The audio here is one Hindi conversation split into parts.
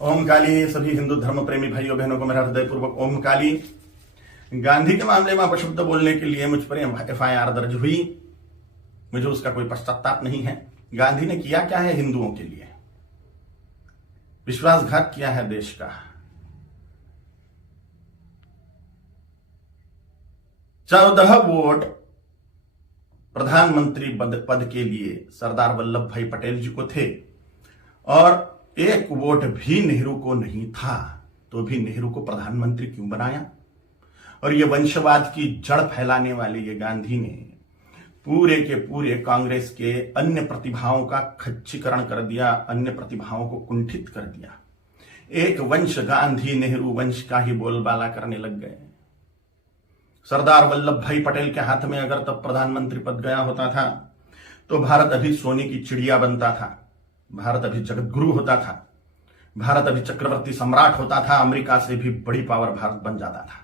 ओम काली। सभी हिंदू धर्म प्रेमी भाइयों बहनों को मेरा हृदयपूर्वक ओम काली। गांधी के मामले में अपशब्द बोलने के लिए मुझ पर एफआईआर दर्ज हुई। मुझे उसका कोई पश्चाताप नहीं है। गांधी ने किया क्या है हिंदुओं के लिए? विश्वासघात किया है देश का। 14 वोट प्रधानमंत्री पद के लिए सरदार वल्लभ भाई पटेल जी को थे और 1 वोट भी नेहरू को नहीं था, तो भी नेहरू को प्रधानमंत्री क्यों बनाया? और ये वंशवाद की जड़ फैलाने वाले ये गांधी ने पूरे के पूरे कांग्रेस के अन्य प्रतिभाओं का खच्चीकरण कर दिया, अन्य प्रतिभाओं को कुंठित कर दिया। एक वंश गांधी नेहरू वंश का ही बोलबाला करने लग गए। सरदार वल्लभ भाई पटेल के हाथ में अगर तब प्रधानमंत्री पद गया होता था तो भारत अभी सोने की चिड़िया बनता था, भारत अभी जगत गुरु होता था, भारत अभी चक्रवर्ती सम्राट होता था, अमेरिका से भी बड़ी पावर भारत बन जाता था।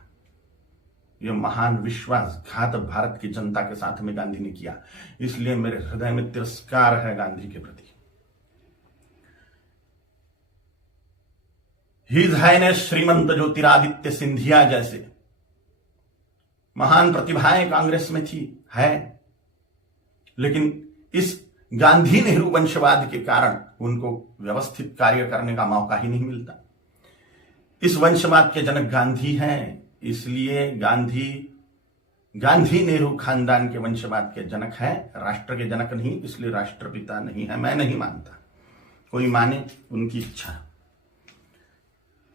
यह महान विश्वासघात भारत की जनता के साथ में गांधी ने किया, इसलिए मेरे हृदय में तिरस्कार है गांधी के प्रति। हिज हाइनेस श्रीमंत ज्योतिरादित्य सिंधिया जैसे महान प्रतिभाएं कांग्रेस में थी, है, लेकिन इस गांधी नेहरू वंशवाद के कारण उनको व्यवस्थित कार्य करने का मौका ही नहीं मिलता। इस वंशवाद के जनक गांधी हैं, इसलिए गांधी नेहरू खानदान के वंशवाद के जनक हैं, राष्ट्र के जनक नहीं, इसलिए राष्ट्रपिता नहीं है। मैं नहीं मानता, कोई माने उनकी इच्छा।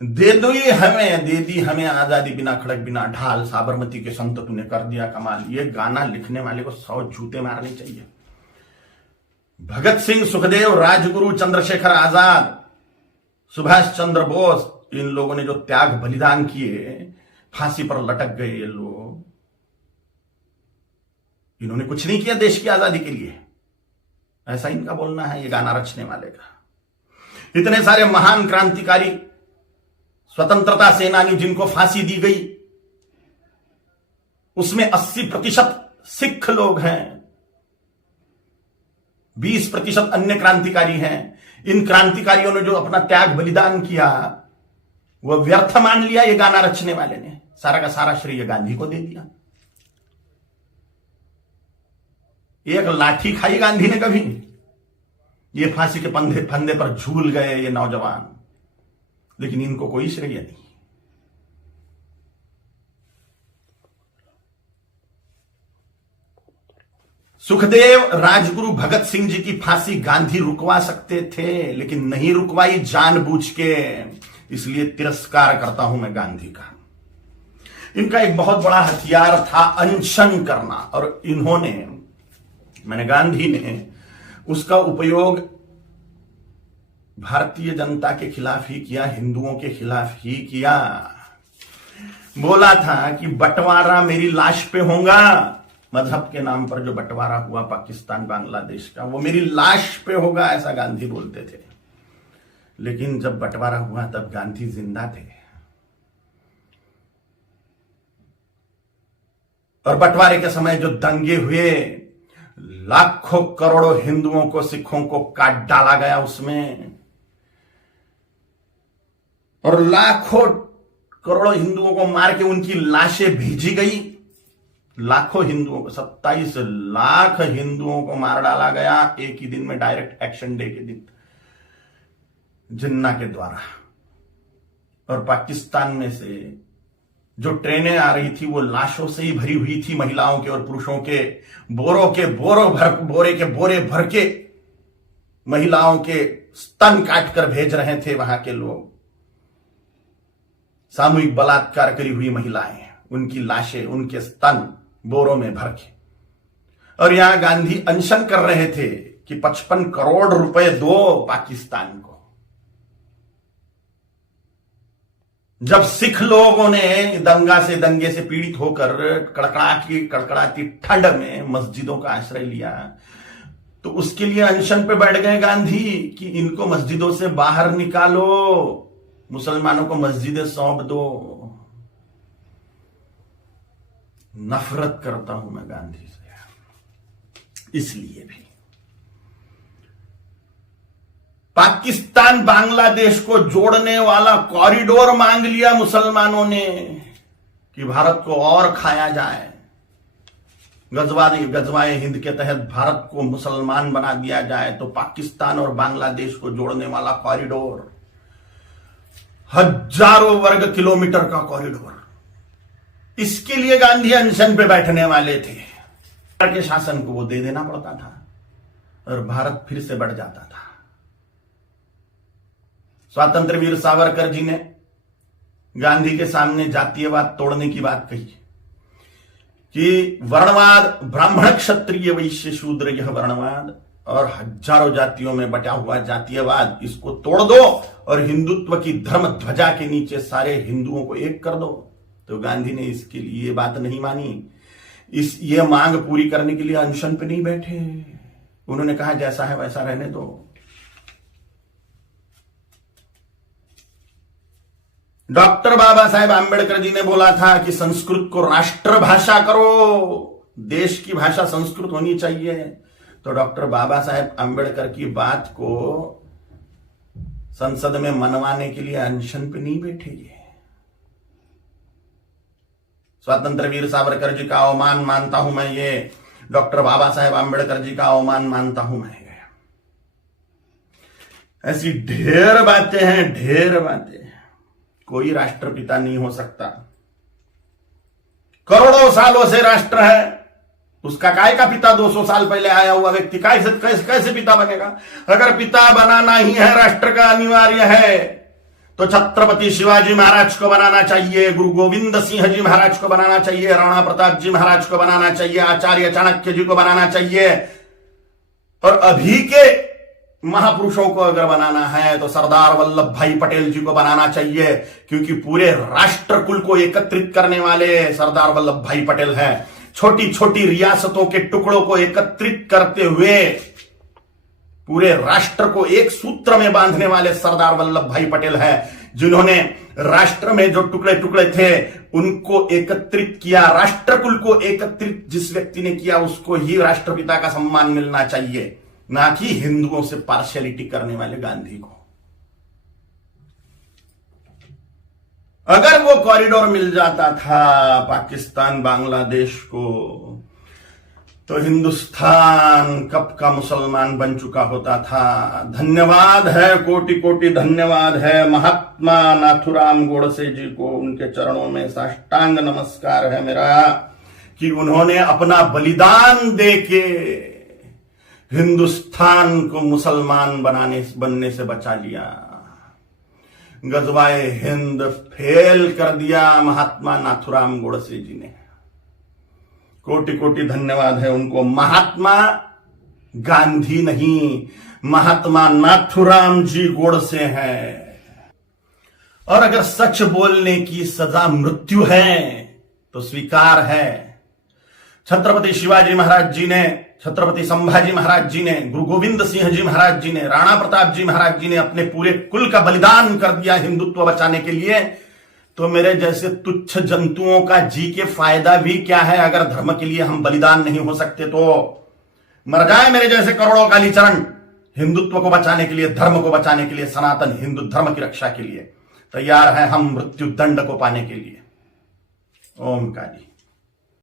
दे दी हमें आजादी, बिना खड़क बिना ढाल, साबरमती के संत तूने कर दिया कमाल। ये गाना लिखने वाले को 100 जूते मारने चाहिए। भगत सिंह, सुखदेव, राजगुरु, चंद्रशेखर आजाद, सुभाष चंद्र बोस, इन लोगों ने जो त्याग बलिदान किए, फांसी पर लटक गए ये लोग, इन्होंने कुछ नहीं किया देश की आजादी के लिए, ऐसा इनका बोलना है ये गाना रचने वाले का। इतने सारे महान क्रांतिकारी, स्वतंत्रता सेनानी जिनको फांसी दी गई, उसमें 80% सिख लोग हैं, 20% अन्य क्रांतिकारी हैं। इन क्रांतिकारियों ने जो अपना त्याग बलिदान किया वह व्यर्थ मान लिया ये गाना रचने वाले ने, सारा का सारा श्रेय गांधी को दे दिया। एक लाठी खाई गांधी ने कभी? ये फांसी के फंदे पर झूल गए ये नौजवान, लेकिन इनको कोई श्रेय नहीं। सुखदेव, राजगुरु, भगत सिंह जी की फांसी गांधी रुकवा सकते थे, लेकिन नहीं रुकवाई जानबूझ के, इसलिए तिरस्कार करता हूं मैं गांधी का। इनका एक बहुत बड़ा हथियार था अनशन करना, और गांधी ने उसका उपयोग भारतीय जनता के खिलाफ ही किया, हिंदुओं के खिलाफ ही किया। बोला था कि बंटवारा मेरी लाश पे होगा, मजहब के नाम पर जो बंटवारा हुआ पाकिस्तान बांग्लादेश का, वो मेरी लाश पे होगा, ऐसा गांधी बोलते थे। लेकिन जब बंटवारा हुआ तब गांधी जिंदा थे, और बंटवारे के समय जो दंगे हुए, लाखों करोड़ों हिंदुओं को, सिखों को काट डाला गया उसमें, और लाखों करोड़ों हिंदुओं को मार के उनकी लाशें भेजी गई। लाखों हिंदुओं को, 27 लाख हिंदुओं को मार डाला गया एक ही दिन में, डायरेक्ट एक्शन डे के दिन, जिन्ना के द्वारा। और पाकिस्तान में से जो ट्रेनें आ रही थी वो लाशों से ही भरी हुई थी, महिलाओं के और पुरुषों के, बोरे के बोरे भर के महिलाओं के स्तन काटकर भेज रहे थे वहां के लोग। सामूहिक बलात्कार करी हुई महिलाएं, उनकी लाशें, उनके स्तन बोरों में भर के। और यहां गांधी अनशन कर रहे थे कि 55 करोड़ रुपए दो पाकिस्तान को। जब सिख लोगों ने दंगे से पीड़ित होकर कड़कड़ाती ठंड में मस्जिदों का आश्रय लिया, तो उसके लिए अनशन पे बैठ गए गांधी कि इनको मस्जिदों से बाहर निकालो, मुसलमानों को मस्जिदें सौंप दो। नफरत करता हूं मैं गांधी से, इसलिए भी पाकिस्तान बांग्लादेश को जोड़ने वाला कॉरिडोर मांग लिया मुसलमानों ने कि भारत को और खाया जाए। गजवाए हिंद के तहत भारत को मुसलमान बना दिया जाए, तो पाकिस्तान और बांग्लादेश को जोड़ने वाला कॉरिडोर, हजारों वर्ग किलोमीटर का कॉरिडोर, इसके लिए गांधी अनशन पे बैठने वाले थे। के शासन को वो दे देना पड़ता था और भारत फिर से बढ़ जाता था। स्वतंत्र वीर सावरकर जी ने गांधी के सामने जातीयवाद तोड़ने की बात कही कि वर्णवाद, ब्राह्मण क्षत्रिय वैश्य शूद्र, यह वर्णवाद और हजारों जातियों में बटा हुआ जातीयवाद, इसको तोड़ दो और हिंदुत्व की धर्म ध्वजा के नीचे सारे हिंदुओं को एक कर दो। तो गांधी ने इसके लिए बात नहीं मानी। ये मांग पूरी करने के लिए अनशन पे नहीं बैठे। उन्होंने कहा जैसा है वैसा रहने दो। डॉक्टर बाबा साहेब आंबेडकर जी ने बोला था कि संस्कृत को राष्ट्रभाषा करो, देश की भाषा संस्कृत होनी चाहिए। तो डॉक्टर बाबा साहेब आंबेडकर की बात को संसद में मनवाने के लिए अनशन पे नहीं बैठे। ये स्वतंत्र वीर सावरकर जी का अवमान मानता हूं मैं, ये डॉक्टर बाबा साहेब आंबेडकर जी का अवमान मानता हूं मैं। ऐसी ढेर बातें हैं, ढेर बातें। कोई राष्ट्रपिता नहीं हो सकता। करोड़ों सालों से राष्ट्र है, उसका काय का पिता 200 साल पहले आया हुआ व्यक्ति कैसे पिता बनेगा? अगर पिता बनाना ही है, राष्ट्र का अनिवार्य है, तो छत्रपति शिवाजी महाराज को बनाना चाहिए, गुरु गोविंद सिंह जी महाराज को बनाना चाहिए, राणा प्रताप जी महाराज को बनाना चाहिए, आचार्य चाणक्य जी को बनाना चाहिए। और अभी के महापुरुषों को अगर बनाना है तो सरदार वल्लभ भाई पटेल जी को बनाना चाहिए, क्योंकि पूरे राष्ट्र कुल को एकत्रित करने वाले सरदार वल्लभ भाई पटेल हैं। छोटी छोटी रियासतों के टुकड़ों को एकत्रित करते हुए पूरे राष्ट्र को एक सूत्र में बांधने वाले सरदार वल्लभ भाई पटेल हैं, जिन्होंने राष्ट्र में जो टुकड़े टुकड़े थे उनको एकत्रित किया। राष्ट्र कुल को एकत्रित जिस व्यक्ति ने किया उसको ही राष्ट्रपिता का सम्मान मिलना चाहिए, ना कि हिंदुओं से पार्शियलिटी करने वाले गांधी को। अगर वो कॉरिडोर मिल जाता था पाकिस्तान बांग्लादेश को, तो हिंदुस्तान कब का मुसलमान बन चुका होता था। धन्यवाद है, कोटि कोटि धन्यवाद है महात्मा नाथुराम गोडसे जी को। उनके चरणों में साष्टांग नमस्कार है मेरा कि उन्होंने अपना बलिदान देके हिंदुस्तान को मुसलमान बनने से बचा लिया। गजवाए हिंद फेल कर दिया महात्मा नाथुराम गोडसे जी ने। कोटि कोटि धन्यवाद है उनको। महात्मा गांधी नहीं, महात्मा नाथुराम जी गोडसे हैं। और अगर सच बोलने की सजा मृत्यु है तो स्वीकार है। छत्रपति शिवाजी महाराज जी ने, छत्रपति संभाजी महाराज जी ने, गुरु गोविंद सिंह जी महाराज जी ने, राणा प्रताप जी महाराज जी ने अपने पूरे कुल का बलिदान कर दिया हिंदुत्व बचाने के लिए। तो मेरे जैसे तुच्छ जंतुओं का जी के फायदा भी क्या है? अगर धर्म के लिए हम बलिदान नहीं हो सकते तो मर जाए मेरे जैसे करोड़ों कालीचरण हिंदुत्व को बचाने के लिए, धर्म को बचाने के लिए, सनातन हिंदू धर्म की रक्षा के लिए तैयार है हम मृत्यु दंड को पाने के लिए। ओम काली।